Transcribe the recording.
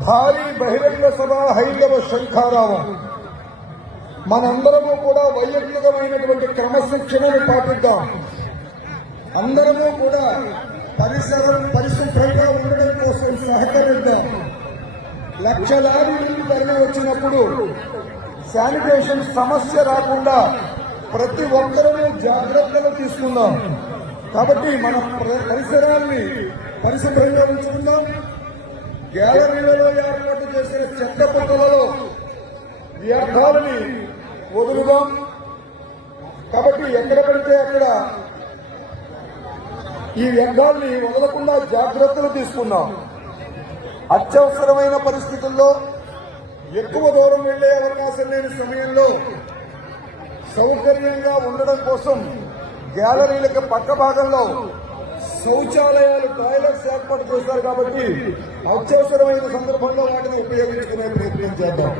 భారీ బహిరంగ సభ హైందవ శంఖారావం. మనందరము కూడా వైయక్తికమైనటువంటి క్రమశిక్షణను పాటిద్దాం. అందరము కూడా పరిసరం పరిశుభ్రంగా ఉండడం కోసం సహకరిద్దాం. లక్షలాది మంది తరలి వచ్చినప్పుడు శానిటేషన్ సమస్య రాకుండా ప్రతి ఒక్కరూ జాగ్రత్తలు తీసుకుందాం. కాబట్టి మన పరిసరాన్ని పరిసరాల్ని పరిశుభ్రంగా ఉంచుకుందాం. గ్యాలరీలలో ఏర్పాటు చేసిన చెత్త పుట్టలలో వ్యర్థాలని వదులుదాం. కాబట్టి ఎక్కడ పడితే అక్కడ ఈ వ్యర్థాలని వదలకుండా జాగ్రత్తలు తీసుకుందాం. అత్యవసరమైన పరిస్థితుల్లో ఎక్కువ దూరం వెళ్ళే అవకాశం లేని సమయంలో సౌకర్యంగా ఉండడం కోసం గ్యాలరీలకు పక్క భాగంలో శౌచాలయాలు టాయిలెట్స్ ఏర్పాటు చేశారు కాబట్టి అత్యవసరమైన సందర్భంలో వాటిని ఉపయోగించుకునే ప్రయత్నం చేద్దాం.